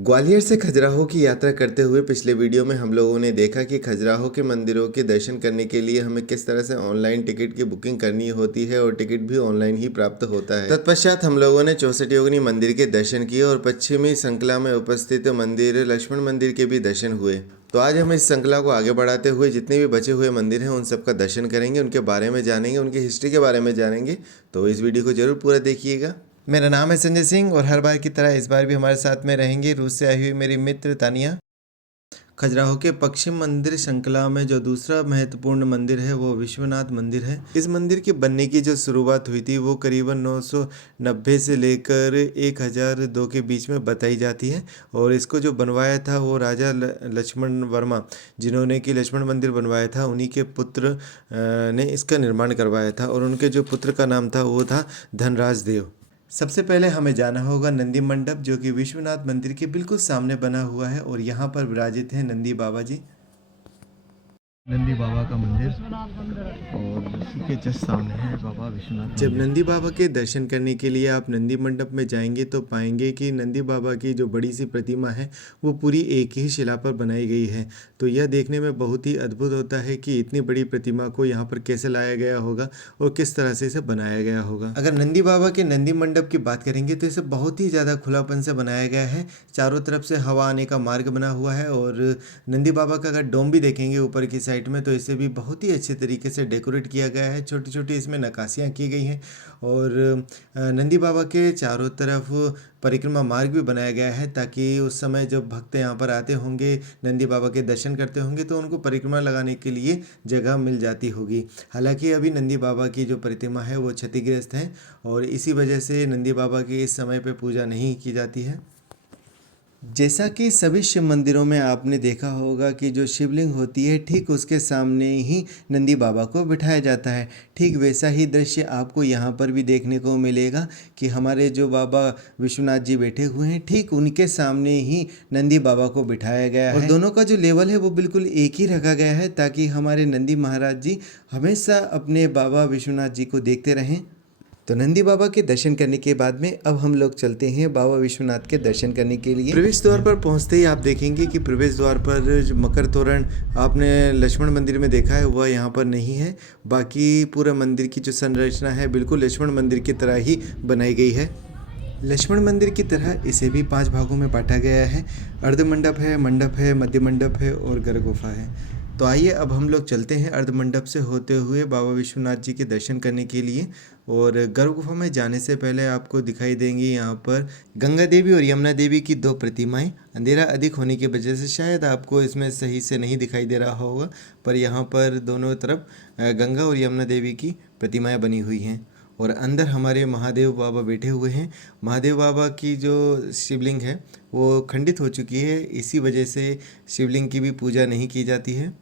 ग्वालियर से खजुराहो की यात्रा करते हुए पिछले वीडियो में हम लोगों ने देखा कि खजुराहो के मंदिरों के दर्शन करने के लिए हमें किस तरह से ऑनलाइन टिकट की बुकिंग करनी होती है और टिकट भी ऑनलाइन ही प्राप्त होता है। तत्पश्चात हम लोगों ने चौसठ योगिनी मंदिर के दर्शन किए और पश्चिमी श्रृंखला में उपस्थित मंदिर लक्ष्मण मंदिर के भी दर्शन हुए। तो आज हम इस श्रृंखला को आगे बढ़ाते हुए जितने भी बचे हुए मंदिर हैं उन सब का दर्शन करेंगे, उनके बारे में जानेंगे, उनकी हिस्ट्री के बारे में जानेंगे। तो इस वीडियो को जरूर पूरा देखिएगा। मेरा नाम है संजय सिंह और हर बार की तरह इस बार भी हमारे साथ में रहेंगी रूस से आई हुई मेरी मित्र तानिया। खजुराहो के पश्चिम मंदिर श्रृंखला में जो दूसरा महत्वपूर्ण मंदिर है वो विश्वनाथ मंदिर है। इस मंदिर के बनने की जो शुरुआत हुई थी वो करीबन 990 से लेकर 1002 के बीच में बताई जाती है और इसको जो बनवाया था वो राजा लक्ष्मण वर्मा, जिन्होंने कि लक्ष्मण मंदिर बनवाया था, उन्हीं के पुत्र ने इसका निर्माण करवाया था और उनके जो पुत्र का नाम था वो था धनराज देव। सबसे पहले हमें जाना होगा नंदी मंडप, जो कि विश्वनाथ मंदिर के बिल्कुल सामने बना हुआ है और यहाँ पर विराजित हैं नंदी बाबा जी। नंदी बाबा का मंदिर और उसी के जस्ट सामने है बाबा विश्वनाथ जब मंदिर। नंदी बाबा के दर्शन करने के लिए आप नंदी मंडप में जाएंगे तो पाएंगे कि नंदी बाबा की जो बड़ी सी प्रतिमा है वो पूरी एक ही शिला पर बनाई गई है। तो यह देखने में बहुत ही अद्भुत होता है कि इतनी बड़ी प्रतिमा को यहाँ पर कैसे लाया गया होगा और किस तरह से इसे बनाया गया होगा। अगर नंदी बाबा के नंदी मंडप की बात करेंगे तो इसे बहुत ही ज़्यादा खुलापन से बनाया गया है। चारों तरफ से हवा आने का मार्ग बना हुआ है और नंदी बाबा का अगर डोम भी देखेंगे ऊपर की साइड में तो इसे भी बहुत ही अच्छे तरीके से डेकोरेट किया गया है। छोटी छोटी इसमें नक्काशियाँ की गई हैं और नंदी बाबा के चारों तरफ परिक्रमा मार्ग भी बनाया गया है ताकि उस समय जब भक्त यहाँ पर आते होंगे, नंदी बाबा के दर्शन करते होंगे तो उनको परिक्रमा लगाने के लिए जगह मिल जाती होगी। हालांकि अभी नंदी बाबा की जो प्रतिमा है वो क्षतिग्रस्त है और इसी वजह से नंदी बाबा की इस समय पे पूजा नहीं की जाती है। जैसा कि सभी शिव मंदिरों में आपने देखा होगा कि जो शिवलिंग होती है ठीक उसके सामने ही नंदी बाबा को बिठाया जाता है। ठीक वैसा ही दृश्य आपको यहाँ पर भी देखने को मिलेगा कि हमारे जो बाबा विश्वनाथ जी बैठे हुए हैं ठीक उनके सामने ही नंदी बाबा को बिठाया गया है और दोनों का जो लेवल है वो बिल्कुल एक ही रखा गया है ताकि हमारे नंदी महाराज जी हमेशा अपने बाबा विश्वनाथ जी को देखते रहें। तो नंदी बाबा के दर्शन करने के बाद में अब हम लोग चलते हैं बाबा विश्वनाथ के दर्शन करने के लिए। प्रवेश द्वार पर पहुंचते ही आप देखेंगे कि प्रवेश द्वार पर जो मकर तोरण आपने लक्ष्मण मंदिर में देखा है वह यहाँ पर नहीं है। बाकी पूरा मंदिर की जो संरचना है बिल्कुल लक्ष्मण मंदिर की तरह ही बनाई गई है। लक्ष्मण मंदिर की तरह इसे भी 5 भागों में बांटा गया है। अर्ध मंडप है, मध्य मंडप है और गर्भ गुफा है। तो आइए अब हम लोग चलते हैं अर्ध मंडप से होते हुए बाबा विश्वनाथ जी के दर्शन करने के लिए। और गर्भ गुफा में जाने से पहले आपको दिखाई देंगी यहाँ पर गंगा देवी और यमुना देवी की 2 प्रतिमाएं। अंधेरा अधिक होने की वजह से शायद आपको इसमें सही से नहीं दिखाई दे रहा होगा, पर यहाँ पर दोनों तरफ गंगा और यमुना देवी की प्रतिमाएं बनी हुई हैं और अंदर हमारे महादेव बाबा बैठे हुए हैं। महादेव बाबा की जो शिवलिंग है वो खंडित हो चुकी है, इसी वजह से शिवलिंग की भी पूजा नहीं की जाती है।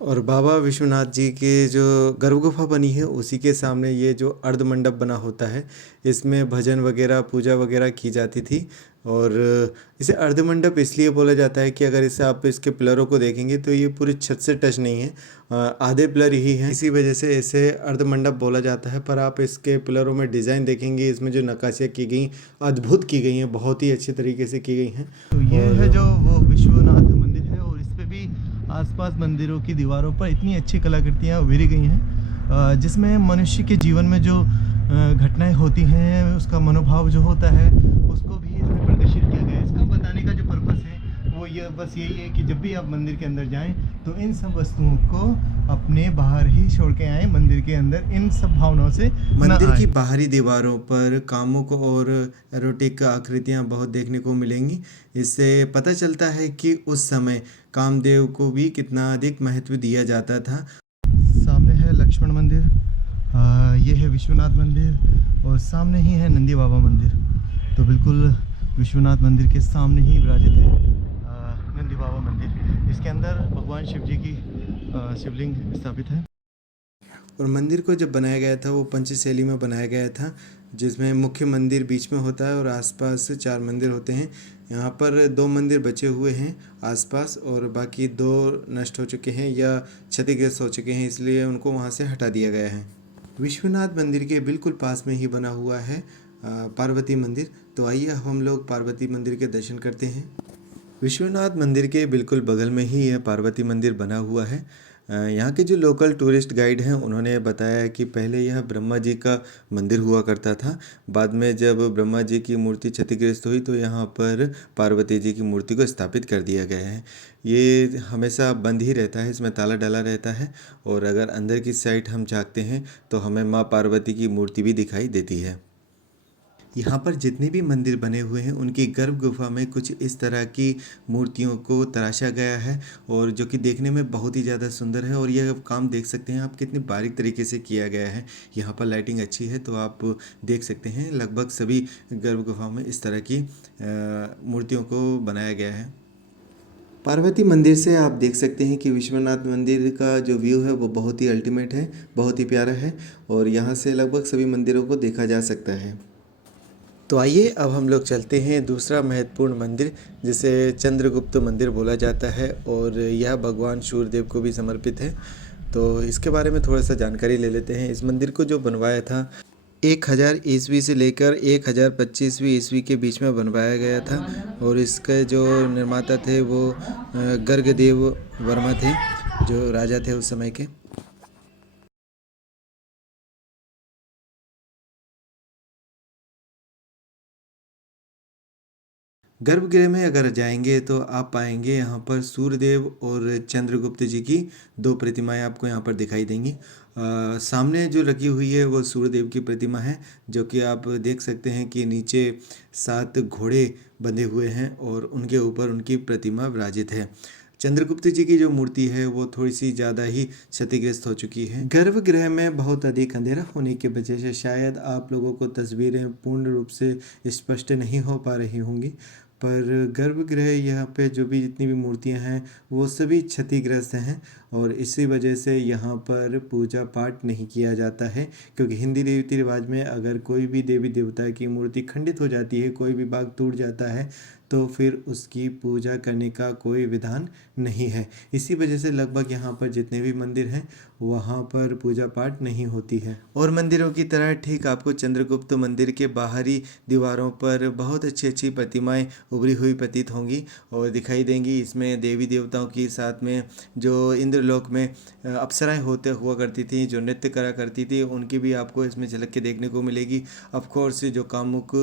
और बाबा विश्वनाथ जी के जो गर्भ गुफा बनी है उसी के सामने ये जो अर्ध मंडप बना होता है इसमें भजन वगैरह पूजा वगैरह की जाती थी। और इसे अर्ध मंडप इसलिए बोला जाता है कि अगर इसे आप इसके पिलरों को देखेंगे तो ये पूरी छत से टच नहीं है, आधे पिलर ही हैं, इसी वजह से इसे अर्ध मंडप बोला जाता है। पर आप इसके पिलरों में डिज़ाइन देखेंगे, इसमें जो नक्काशियाँ की गई अद्भुत की गई हैं, बहुत ही अच्छे तरीके से की गई हैं। तो ये है जो वो विश्वनाथ मंदिर है और इस पे भी आसपास मंदिरों की दीवारों पर इतनी अच्छी कलाकृतियाँ उभरी गई हैं जिसमें मनुष्य के जीवन में जो घटनाएं होती हैं उसका मनोभाव जो होता है उसको भी इसमें प्रदर्शित किया गया है। इसका बताने का जो पर्पस है वो ये बस यही है कि जब भी आप मंदिर के अंदर जाएं तो इन सब वस्तुओं को अपने बाहर ही छोड़ के आएँ, मंदिर के अंदर इन सब भावनाओं से मंदिर की बाहरी दीवारों पर कामुक और एरोटिक आकृतियां बहुत देखने को मिलेंगी। इससे पता चलता है कि उस समय कामदेव को भी कितना अधिक महत्व दिया जाता था। सामने है लक्ष्मण मंदिर, ये है विश्वनाथ मंदिर और सामने ही है नंदी बाबा मंदिर। तो बिल्कुल विश्वनाथ मंदिर के सामने ही विराजित है नंदी बाबा मंदिर। इसके अंदर भगवान शिव जी की शिवलिंग स्थापित है। और मंदिर को जब बनाया गया था वो पंचशैली में बनाया गया था, जिसमें मुख्य मंदिर बीच में होता है और आसपास 4 मंदिर होते हैं। यहाँ पर 2 मंदिर बचे हुए हैं आसपास और बाकी 2 नष्ट हो चुके हैं या क्षतिग्रस्त हो चुके हैं, इसलिए उनको वहाँ से हटा दिया गया है। विश्वनाथ मंदिर के बिल्कुल पास में ही बना हुआ है पार्वती मंदिर। तो आइए अब हम लोग पार्वती मंदिर के दर्शन करते हैं। विश्वनाथ मंदिर के बिल्कुल बगल में ही यह पार्वती मंदिर बना हुआ है। यहाँ के जो लोकल टूरिस्ट गाइड हैं उन्होंने बताया कि पहले यह ब्रह्मा जी का मंदिर हुआ करता था। बाद में जब ब्रह्मा जी की मूर्ति क्षतिग्रस्त हुई तो यहाँ पर पार्वती जी की मूर्ति को स्थापित कर दिया गया है। ये हमेशा बंद ही रहता है, इसमें ताला डाला रहता है। और अगर अंदर की साइड हम झाँकते हैं तो हमें माँ पार्वती की मूर्ति भी दिखाई देती है। यहाँ पर जितने भी मंदिर बने हुए हैं उनकी गर्भ गुफा में कुछ इस तरह की मूर्तियों को तराशा गया है, और जो कि देखने में बहुत ही ज़्यादा सुंदर है। और यह काम देख सकते हैं आप कितनी बारीक तरीके से किया गया है। यहाँ पर लाइटिंग अच्छी है तो आप देख सकते हैं लगभग सभी गर्भ गुफा में इस तरह की मूर्तियों को बनाया गया है। पार्वती मंदिर से आप देख सकते हैं कि विश्वनाथ मंदिर का जो व्यू है वो बहुत ही अल्टीमेट है, बहुत ही प्यारा है। और यहाँ से लगभग सभी मंदिरों को देखा जा सकता है। तो आइए अब हम लोग चलते हैं दूसरा महत्वपूर्ण मंदिर जिसे चंद्रगुप्त मंदिर बोला जाता है, और यह भगवान सूर्यदेव को भी समर्पित है। तो इसके बारे में थोड़ा सा जानकारी ले लेते हैं। इस मंदिर को जो बनवाया था 1000 ईस्वी से लेकर 1025वीं ईस्वी के बीच में बनवाया गया था, और इसके जो निर्माता थे वो गर्गदेव वर्मा थे, जो राजा थे उस समय के। गर्भगृह में अगर जाएंगे तो आप पाएंगे यहाँ पर सूर्यदेव और चंद्रगुप्त जी की दो प्रतिमाएं आपको यहाँ पर दिखाई देंगी। सामने जो रखी हुई है वो सूर्यदेव की प्रतिमा है, जो कि आप देख सकते हैं कि नीचे 7 घोड़े बंधे हुए हैं और उनके ऊपर उनकी प्रतिमा विराजित है। चंद्रगुप्त जी की जो मूर्ति है वो थोड़ी सी ज़्यादा ही क्षतिग्रस्त हो चुकी है। गर्भगृह में बहुत अधिक अंधेरा होने की वजह से शायद आप लोगों को तस्वीरें पूर्ण रूप से स्पष्ट नहीं हो पा रही होंगी, पर गर्भगृह यहाँ पे जो भी जितनी भी मूर्तियाँ हैं वो सभी क्षतिग्रस्त हैं, और इसी वजह से यहाँ पर पूजा पाठ नहीं किया जाता है। क्योंकि हिंदी रीति रिवाज में अगर कोई भी देवी देवता की मूर्ति खंडित हो जाती है, कोई भी भाग टूट जाता है, तो फिर उसकी पूजा करने का कोई विधान नहीं है। इसी वजह से लगभग यहाँ पर जितने भी मंदिर हैं वहाँ पर पूजा पाठ नहीं होती है। और मंदिरों की तरह ठीक आपको चंद्रगुप्त मंदिर के बाहरी दीवारों पर बहुत अच्छी अच्छी प्रतिमाएं उभरी हुई प्रतीत होंगी और दिखाई देंगी। इसमें देवी देवताओं के साथ में जो इंद्रलोक में अप्सराएं होते हुआ करती थी, जो नृत्य करा करती थी, उनकी भी आपको इसमें झलक के देखने को मिलेगी। ऑफ कोर्स जो कामुक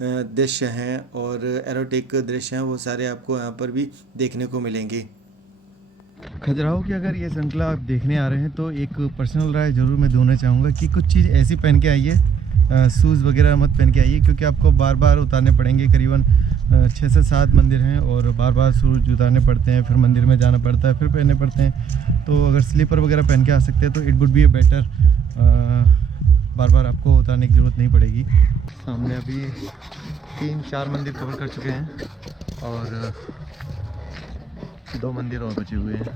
दृश्य हैं और एरोटिक दृश्य हैं वो सारे आपको यहाँ पर भी देखने को मिलेंगे। खजुराहो की अगर ये श्रृंखला आप देखने आ रहे हैं तो एक पर्सनल राय ज़रूर मैं देना चाहूँगा कि कुछ चीज़ ऐसी पहन के आइए, शूज़ वगैरह मत पहन के आइए, क्योंकि आपको बार बार उतारने पड़ेंगे। करीबन 6 से 7 मंदिर हैं और बार बार शूज़ उतारने पड़ते हैं, फिर मंदिर में जाना पड़ता है, फिर पहनने पड़ते हैं। तो अगर स्लीपर वगैरह पहन के आ सकते हैं तो it would be a better, बार बार आपको उतारने की ज़रूरत नहीं पड़ेगी। सामने अभी 3-4 मंदिर कवर कर चुके हैं और 2 मंदिर और बचे हुए हैं।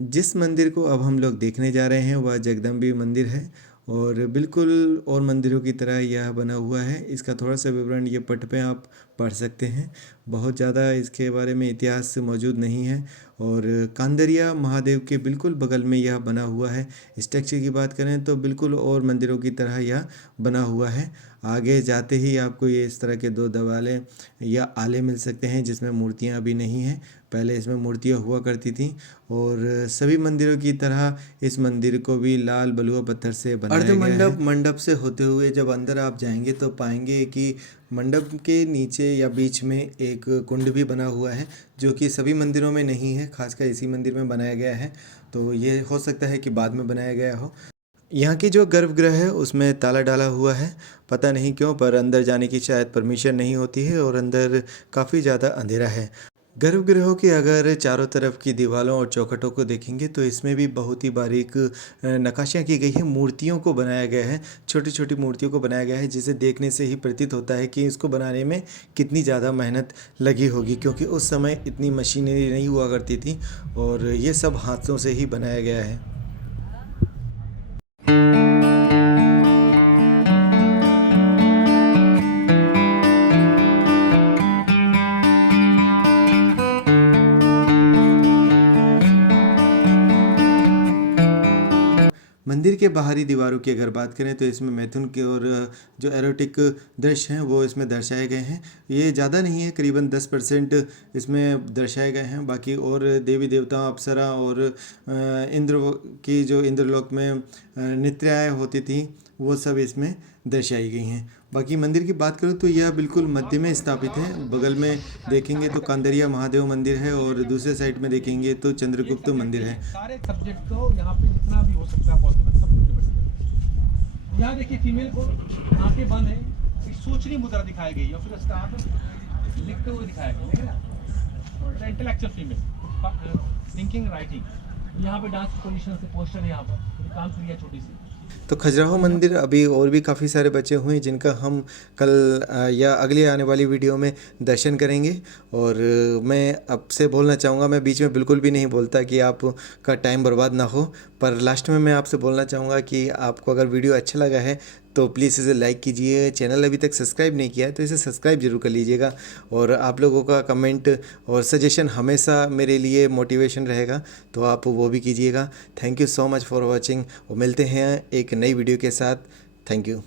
जिस मंदिर को अब हम लोग देखने जा रहे हैं वह जगदम्बी मंदिर है, और बिल्कुल और मंदिरों की तरह यह बना हुआ है। इसका थोड़ा सा विवरण ये पट पे आप पढ़ सकते हैं, बहुत ज़्यादा इसके बारे में इतिहास मौजूद नहीं है। और कांदरिया महादेव के बिल्कुल बगल में यह बना हुआ है। स्ट्रक्चर की बात करें तो बिल्कुल और मंदिरों की तरह यह बना हुआ है। आगे जाते ही आपको ये इस तरह के 2 दीवारें या आले मिल सकते हैं जिसमें मूर्तियाँ अभी नहीं हैं। पहले इसमें मूर्तियाँ हुआ करती थीं, और सभी मंदिरों की तरह इस मंदिर को भी लाल बलुआ पत्थर से बनाया गया है। मंडप से होते हुए जब अंदर आप जाएंगे तो पाएंगे कि मंडप के नीचे या बीच में एक कुंड भी बना हुआ है, जो कि सभी मंदिरों में नहीं है, खासकर इसी मंदिर में बनाया गया है। तो ये हो सकता है कि बाद में बनाया गया हो। यहाँ की जो गर्भगृह है उसमें ताला डाला हुआ है, पता नहीं क्यों, पर अंदर जाने की शायद परमिशन नहीं होती है, और अंदर काफ़ी ज़्यादा अंधेरा है। गर्भगृहों की अगर चारों तरफ की दीवारों और चौखटों को देखेंगे तो इसमें भी बहुत ही बारीक नक्काशियाँ की गई है। मूर्तियों को बनाया गया है, छोटी छोटी मूर्तियों को बनाया गया है, जिसे देखने से ही प्रतीत होता है कि इसको बनाने में कितनी ज़्यादा मेहनत लगी होगी, क्योंकि उस समय इतनी मशीनरी नहीं हुआ करती थी और ये सब हाथों से ही बनाया गया है। मंदिर के बाहरी दीवारों की अगर बात करें तो इसमें मैथुन के और जो एरोटिक दृश्य हैं वो इसमें दर्शाए गए हैं। ये ज़्यादा नहीं है, करीबन 10% इसमें दर्शाए गए हैं। बाकी और देवी देवताओं, अप्सरा और इंद्र की जो इंद्रलोक में नित्याएँ होती थी वो सब इसमें दर्शाई गई हैं। बाकी मंदिर की बात करूँ तो यह बिल्कुल मध्य में स्थापित है। बगल में देखेंगे तो कांदरिया महादेव मंदिर है और दूसरे साइड में देखेंगे तो चंद्रगुप्त मंदिर है। सारे सब्जेक्ट को यहाँ पे जितना भी हो सकता है पॉसिबल सब कुछ डिपेंड। यहाँ देखिए फीमेल को आंखें बंद है, एक सोचनी मुद्रा दिखाई गई और फिर उसका हाथ लिखते हुए दिखाया गया, देख रहे हैं? Intellectual female, thinking, writing. यहाँ पे डांस पोजीशन से पोस्टर है, यहाँ पर काम क्रिया छोटी सी। तो खजुराहो मंदिर अभी और भी काफ़ी सारे बचे हुए हैं जिनका हम कल या अगली आने वाली वीडियो में दर्शन करेंगे। और मैं आपसे बोलना चाहूँगा, मैं बीच में बिल्कुल भी नहीं बोलता कि आपका टाइम बर्बाद ना हो, पर लास्ट में मैं आपसे बोलना चाहूँगा कि आपको अगर वीडियो अच्छा लगा है तो प्लीज़ इसे लाइक कीजिए। चैनल अभी तक सब्सक्राइब नहीं किया है तो इसे सब्सक्राइब जरूर कर लीजिएगा। और आप लोगों का कमेंट और सजेशन हमेशा मेरे लिए मोटिवेशन रहेगा, तो आप वो भी कीजिएगा। Thank you so much for watching और मिलते हैं एक नई वीडियो के साथ। Thank you.